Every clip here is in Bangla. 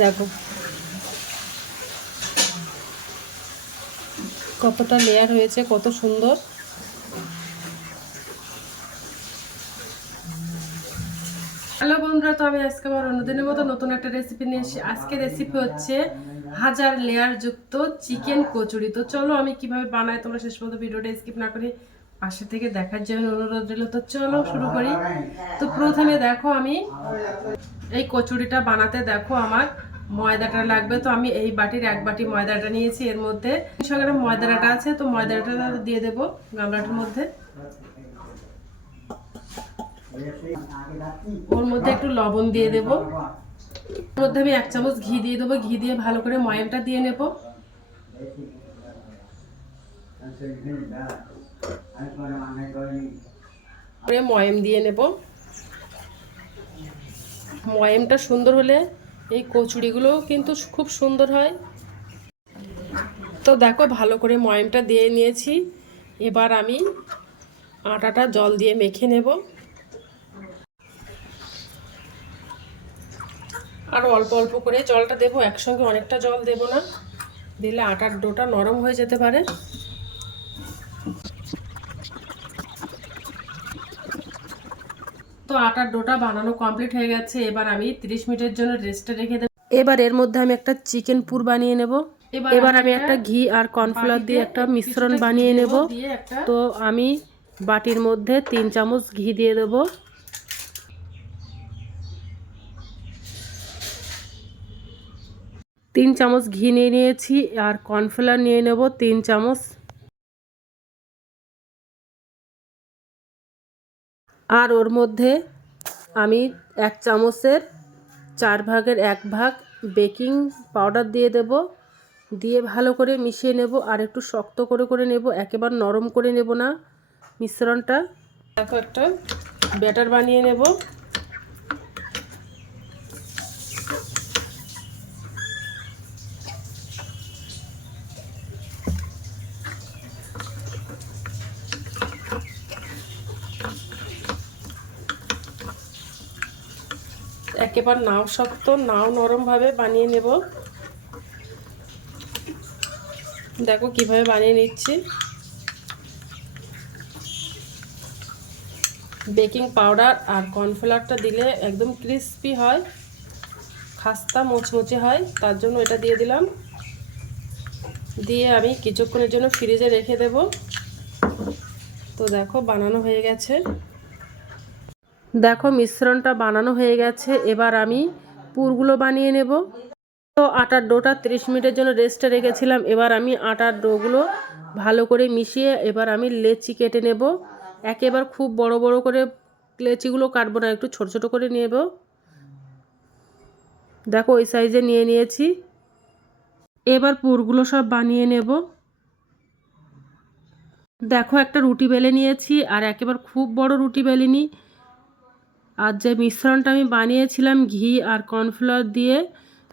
দেখো কতটা লেয়ার হয়েছে, কত সুন্দর। হ্যালো বন্ধুরা, তো আমি আজকে আবার অন্যদিনের মতো নতুন একটা রেসিপি নিয়ে এসেছি। আজকে রেসিপি হচ্ছে 1000 লেয়ার যুক্ত চিকেন কচুরি। তো চলো আমি কিভাবে বানাই, তোমরা শেষ পর্যন্ত ভিডিওটা স্কিপ না করে পাশে থেকে দেখার জন্য অনুরোধ রইল। তো চলো শুরু করি। তো প্রথমে দেখো আমি এই কচুরিটা বানাতে দেখো আমার ময়দাটা লাগবে। তো আমি এই বাটির 1 বাটি ময়দাটা নিয়েছি। এর মধ্যে 300 গ্রাম ময়দাটা আছে, তো ময়দাটা দিয়ে দেবো গামলাটার মধ্যে। ওর মধ্যে একটু লবণ দিয়ে দেব। ওর মধ্যে আমি 1 চামচ ঘি দিয়ে দেবো। ঘি দিয়ে ভালো করে ময়ামটা দিয়ে নেব। ময়াম দিয়ে নেব। ময়ামটা সুন্দর হলে এই কচুরিগুলো কিন্তু খুব সুন্দর হয়। তো দেখো ভালো করে ময়ামটা দিয়ে নিয়েছি। এবার আমি আটাটা জল দিয়ে মেখে নেব। আর অল্প অল্প করে জলটা দেবো, একসঙ্গে অনেকটা জল দেব না, দিলে আটার ডোটা নরম হয়ে যেতে পারে। তো আটার ডোটা বানানো কমপ্লিট হয়ে গেছে। এবার আমি 30 মিনিটের জন্য রেস্টে রেখে দেব। এবার এর মধ্যে আমি একটা চিকেন পুর বানিয়ে নেব। এবার আমি একটা ঘি আর কর্নফ্লাওয়ার দিয়ে একটা মিশ্রণ বানিয়ে নেব। তো আমি বাটির মধ্যে 3 চামচ ঘি দিয়ে দেব। তিন চামচ ঘি নিয়ে নিয়েছি আর কর্নফ্লাওয়ার নিয়ে নেব 3 চামচ। আর ওর মধ্যে আমি 1 চামচের 4 ভাগের 1 ভাগ বেকিং পাউডার দিয়ে দেব। দিয়ে ভালো করে মিশিয়ে নেব। আর একটু শক্ত করে করে নেব, একেবারে নরম করে নেব না মিশ্রণটা। দেখো একটা ব্যাটার বানিয়ে নেব। একেবারে নাও শক্ত নাও নরমভাবে বানিয়ে নেব। দেখো কিভাবে বানিয়ে নিচ্ছি। বেকিং পাউডার আর কর্নফ্লাওয়ারটা দিলে একদম ক্রিস্পি হয়, খাস্তা মুচমুচে হয়, তার জন্য এটা দিয়ে দিলাম। দিয়ে আমি কিছুক্ষণের জন্য ফ্রিজে রেখে দেব। তো দেখো বানানো হয়ে গেছে। দেখো মিশ্রণটা বানানো হয়ে গেছে। এবার আমি পুরগুলো বানিয়ে নেব। তো আটার ডোটা 30 মিনিটের জন্য রেস্টে রেখেছিলাম। এবার আমি আটার ডোগুলো ভালো করে মিশিয়ে এবার আমি লেচি কেটে নেব। একেবারে খুব বড় বড় করে লেচিগুলো কাটবো না, একটু ছোট ছোট করে নেব। দেখো ওই সাইজে নিয়ে নিয়েছি। এবার পুরগুলো সব বানিয়ে নেব। দেখো একটা রুটি বেলে নিয়েছি, আর একেবারে খুব বড় রুটি বেলিনি। আর যে মিশ্রণটা আমি বানিয়েছিলাম ঘি আর কর্নফ্লাওয়ার দিয়ে,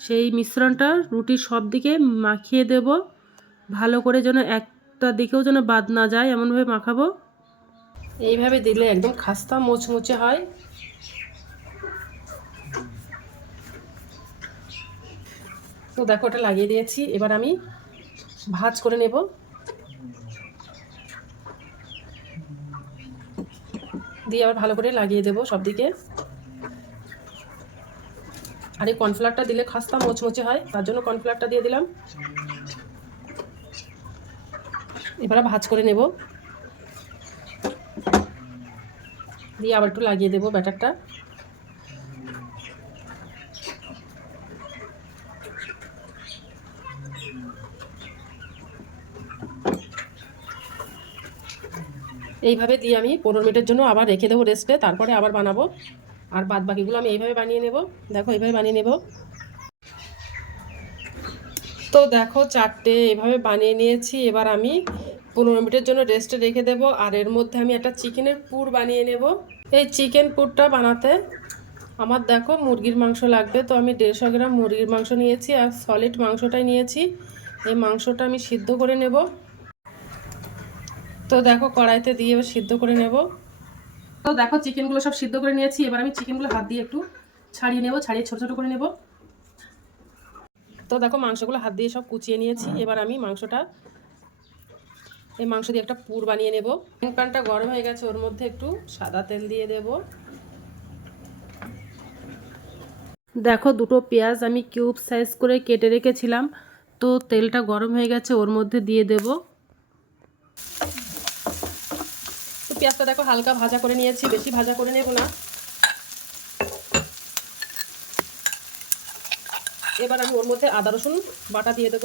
সেই মিশ্রণটা রুটির সব দিকে মাখিয়ে দেব ভালো করে, যেন একটা দিকেও যেন বাদ না যায়, এমনভাবে মাখাবো। এইভাবে দিলে একদম খাস্তা মুচমুচে হয়। তো দেখো ওটা লাগিয়ে দিয়েছি। এবার আমি ভাঁজ করে নেব। দিয়ে আবার ভালো করে লাগিয়ে দেব সব দিকে। আর এই কর্নফ্লাওয়ারটা দিলে খাস্তা মুচমুচে হয়, তার জন্য কর্নফ্লাওয়ারটা দিয়ে দিলাম। এবার ভাঁজ করে নেব। দিয়ে আবার একটু লাগিয়ে দেব ব্যাটারটা। এইভাবে দিয়ে আমি 15 মিনিটের জন্য আবার রেখে দেবো রেস্টে, তারপরে আবার বানাবো। আর বাদ বাকিগুলো আমি এইভাবে বানিয়ে নেব। দেখো এইভাবে বানিয়ে নেব। তো দেখো 4টে এইভাবে বানিয়ে নিয়েছি। এবার আমি 15 মিনিটের জন্য রেস্টে রেখে দেব। আর এর মধ্যে আমি একটা চিকেনের পুর বানিয়ে নেব। এই চিকেন পুরটা বানাতে আমার দেখো মুরগির মাংস লাগবে। তো আমি 150 গ্রাম মুরগির মাংস নিয়েছি আর সলিড মাংসটাই নিয়েছি। এই মাংসটা আমি সিদ্ধ করে নেব। তো দেখো কড়াইতে দিয়ে সিদ্ধ করে নেব। তো দেখো চিকেনগুলো সব সিদ্ধ করে নিয়েছি। এবার আমি চিকেনগুলো হাত দিয়ে একটু ছাড়িয়ে নেব, ছাড়িয়ে ছোট ছোট করে নেব। তো দেখো মাংসগুলো হাত দিয়ে সব কুচিয়ে নিয়েছি। এবার আমি এই মাংস দিয়ে একটা পুর বানিয়ে নেব। প্যানটা গরম হয়ে গেছে, ওর মধ্যে একটু সাদা তেল দিয়ে দেব। দেখো দুটো পেঁয়াজ আমি কিউব সাইজ করে কেটে রেখেছিলাম। তো তেলটা গরম হয়ে গেছে, ওর মধ্যে দিয়ে দেব। তো পেঁয়াজটা দেখো হালকা ভাজা করে নিয়েছি, বেশি ভাজা করে নেব না। এবার আমি ওর মধ্যে আদা রসুন বাটা দিয়ে দেব।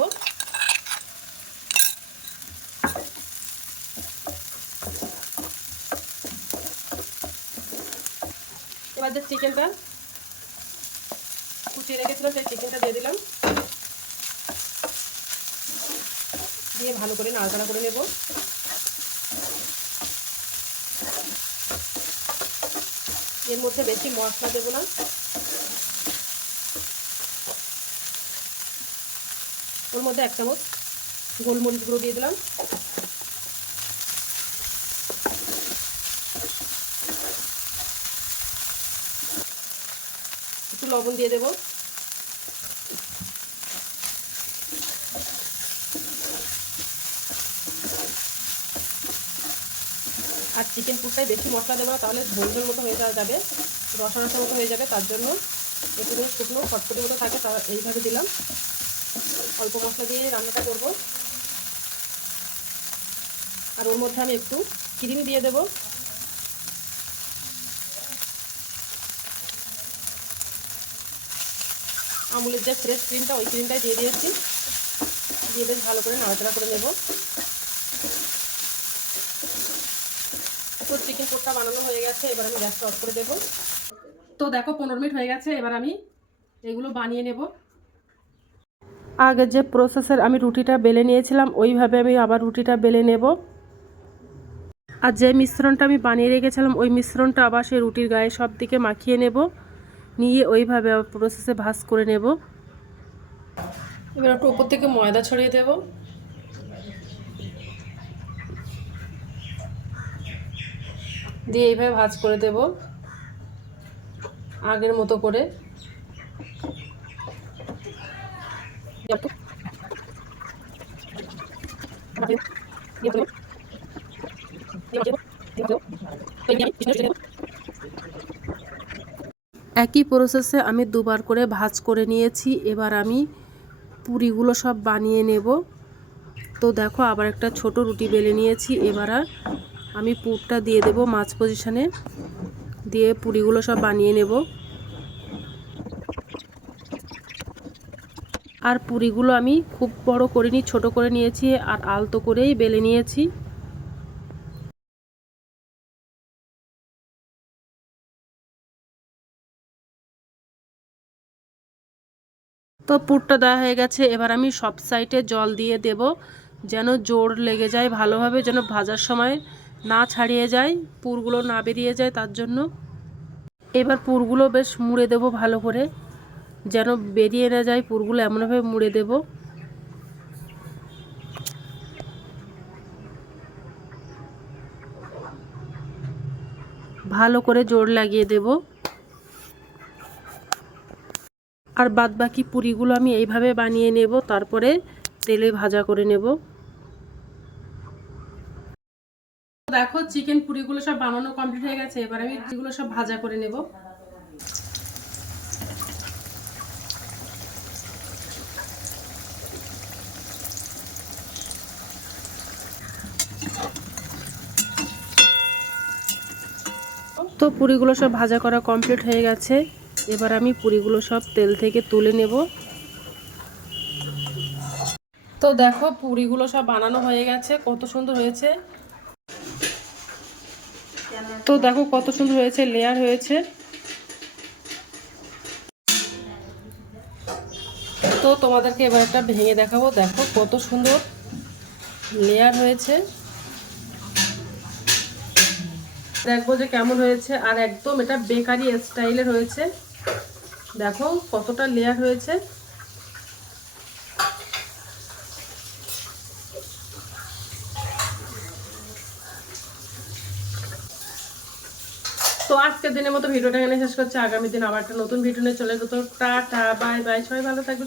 এবার যে চিকেনটা কুচিয়ে রেখেছিলাম সেই চিকেনটা দিয়ে দিলাম, দিয়ে ভালো করে নাড়াচাড়া করে নেব। এর মধ্যে বেশি মশলা দেব না। ওর মধ্যে 1 চামচ গোলমরিচ গুঁড়ো দিয়ে দিলাম। একটু লবণ দিয়ে দেব। আর চিকেন পুরটাই বেশি মশলা দেবো না, তাহলে ঝোল ঝোল মতো হয়ে যাবে, রসা রসা মতো হয়ে যাবে। তার জন্য একটু শুকনো ফটফটি মতো থাকে, তা এইভাবে দিলাম। অল্প মশলা দিয়ে রান্নাটা করব। আর ওর মধ্যে আমি একটু ক্রিম দিয়ে দেব। আমুলের যে ফ্রেশ ক্রিমটা, ওই ক্রিমটাই দিয়ে দিয়েছি। দিয়ে বেশ ভালো করে নাড়াচাড়া করে নেব। তো চিকেন পোরটা বানানো হয়ে গেছে, এবার আমি গ্যাসটা অফ করে দেব। তো দেখো 15 মিনিট হয়ে গেছে, এবার আমি এগুলো বানিয়ে নেব। আগে যে প্রসেসের আমি রুটিটা বেলে নিয়েছিলাম, ওইভাবে আমি আবার রুটিটা বেলে নেব। আর যে মিশ্রণটা আমি বানিয়ে রেখেছিলাম, ওই মিশ্রণটা আবার সেই রুটির গায়ে সব দিকে মাখিয়ে নেব, নিয়ে ওইভাবে আবার প্রসেসে ভাঁজ করে নেব। এবার একটু উপর থেকে ময়দা ছড়িয়ে দেব। দিয়ে এইভাবে ভাঁজ করে দেব আগের মতো করে। একই প্রসেসে আমি দুবার করে ভাঁজ করে নিয়েছি। এবার আমি পুরিগুলো সব বানিয়ে নেব। তো দেখো আবার একটা ছোট রুটি বেলে নিয়েছি। এবার আমি পুরটা দিয়ে দেব মাছ পজিশনে, দিয়ে পুরিগুলো সব বানিয়ে নেব। আর পুরিগুলো আমি খুব বড় করিনি, ছোট করে নিয়েছি আর আলতো করেই বেলে নিয়েছি। তো পুরটা দেওয়া হয়ে গেছে, এবার আমি সব সাইডে জল দিয়ে দেব, যেন জোর লেগে যায় ভালোভাবে, যেন ভাজার সময় না ছাড়িয়ে যায়, পুরগুলো না বেরিয়ে যায়, তার জন্য। এবার পুরগুলো বেশ মুড়ে দেব ভালো করে, যেন বেরিয়ে না যায় পুরগুলো, এমনভাবে মুড়ে দেব। ভালো করে জোর লাগিয়ে দেব। আর বাদ বাকি পুরিগুলো আমি এইভাবে বানিয়ে নেব, তারপরে তেলে ভাজা করে নেব। দেখো চিকেন পুরিগুলো সব বানানো কমপ্লিট হয়ে গেছে, এবার আমি এগুলো সব ভাজা করে নেব। তো পুরিগুলো সব ভাজা করা কমপ্লিট হয়ে গেছে, এবার আমি পুরিগুলো সব তেল থেকে তুলে নেব। তো দেখো পুরিগুলো সব বানানো হয়ে গেছে, কত সুন্দর হয়েছে। তো দেখো কত সুন্দর হয়েছে, লেয়ার হয়েছে। তো তোমাদেরকে এবার একটা ভেঙে দেখাবো, দেখো কত সুন্দর লেয়ার হয়েছে। দেখবো যে কেমন হয়েছে। আর একদম এটা বেকারি স্টাইলের হয়েছে, দেখো কতটা লেয়ার হয়েছে। তো আজকের দিনের মতো ভিডিওটা এখানে শেষ করছি। আগামী দিন আবার একটা নতুন ভিডিও নিয়ে চলে যেত। টাটা বাই বাই, সবাই ভালো থাকবে।